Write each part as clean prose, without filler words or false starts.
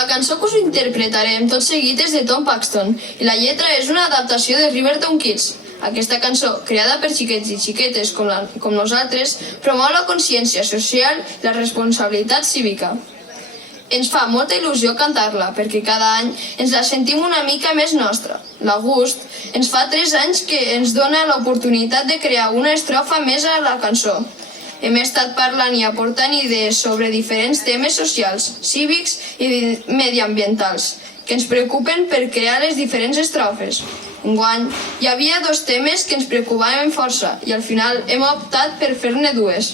La cançó que us interpretarem tot seguit és de Tom Paxton i la lletra és una adaptació de Riverton Kids. Aquesta cançó, creada per xiquets i xiquetes com nosaltres, promou la consciència social i la responsabilitat cívica. Ens fa molta il·lusió cantar-la, perquè cada any ens la sentim una mica més nostra. L'August ens fa 3 anys que ens dona l'oportunitat de crear una estrofa més a la cançó. Hem estat parlant i aportant idees sobre diferents temes socials, cívics i mediambientals que ens preocupen per crear les diferents estrofes. Enguany, hi havia 2 temes que ens preocupaven força i al final hem optat per fer-ne 2.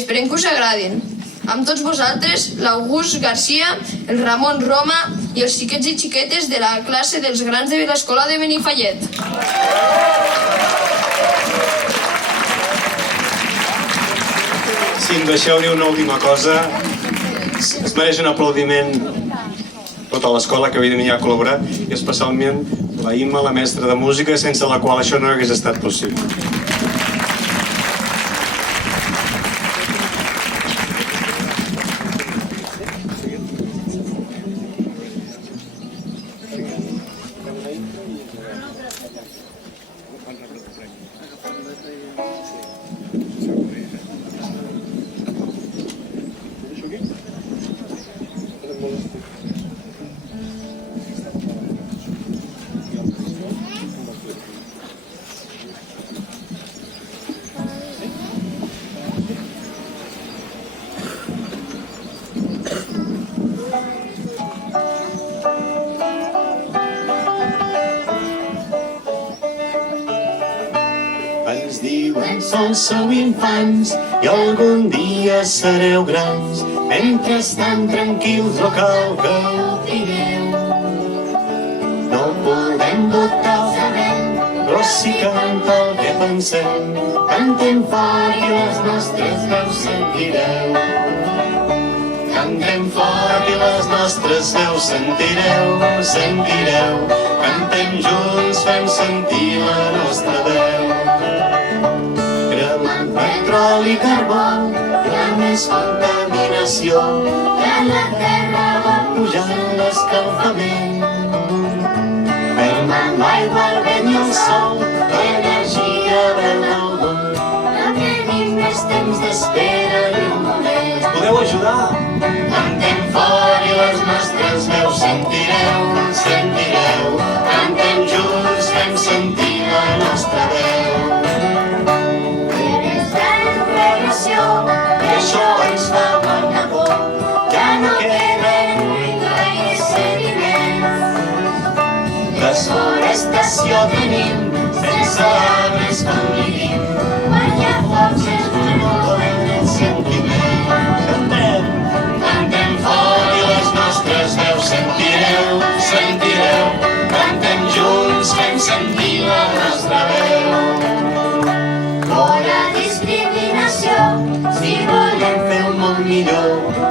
Esperem que us agradin. Amb tots vosaltres, l'August Garcia, el Ramon Roma i els xiquets i xiquetes de la classe dels grans de l'escola de Benifallet. Si em deixeu dir una última cosa, es mereix un aplaudiment tota l'escola que evidentment hi ha col·laborat i especialment la Imma, la mestra de música, sense la qual això no hagués estat possible. Ens diuen sou infants i algun dia sereu grans. Mentrestant tranquils no cal que opineu. No podem votar, ho sabem, però si canta el que pensem. Cantem fort i les nostres veus sentireu. Cantem fort i les nostres veus sentireu, sentireu. Cantem junts, fem sentir la nostra veu. Cremant petroli i carbó, hi ha més contaminació. Que la terra va pujant l'escalfament. Fermant l'aigua, el vent i el sol, l'energia del nou món. No tenim més temps d'espera ni un moment. Podeu ajudar? Cantem fort i les nostres veus sentireu, sentireu. Cantem junts, fem sentir la nostra veu. Eres la regressió, i això ens fa molta por. Ja no queden ni sediments. Desforestació tenim, sense arbres com vivim. Quan hi ha focs és un dolent el sentiment. Cantem fort i les nostres veus sentireu, sentireu. Cantem junts, fem sentir la nostra veu. Fora discriminació, si volem fer un món millor,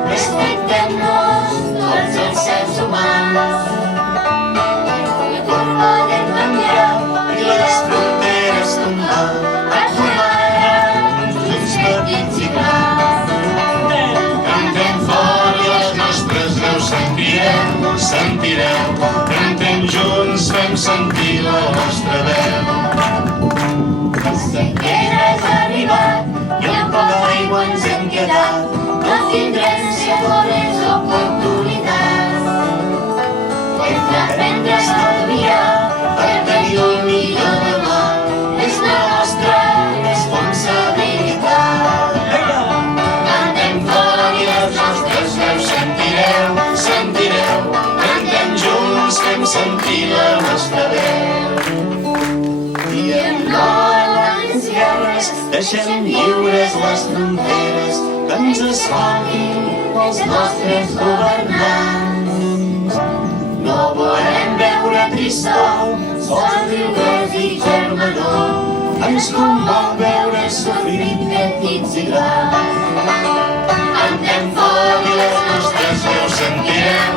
respectem-nos tots els sers humans. El podem canviar i les fronteres tombar, per formar junts petits i grans. Cantem fort i les nostres veus sentireu, sentireu. Cantem junts, fem sentir la nostra veu. La sequera és arribat i amb poca aigua ens hem quedat. No tindrem segures oportunitats. Hem d'aprendre a estalviar per tenir el millor demà. És la nostra responsabilitat. Cantem fort i les nostres veus sentireu, sentireu. Cantem junts, fem sentir la nostra veu. Diem no a les guerres, deixem lliures les fronteres, que ens escoltin els nostres governants. No volem veure tristor, sols riures i germanor. Ens convol veure sofrint petits i grans. Cantem fort i les nostres veus sentireu,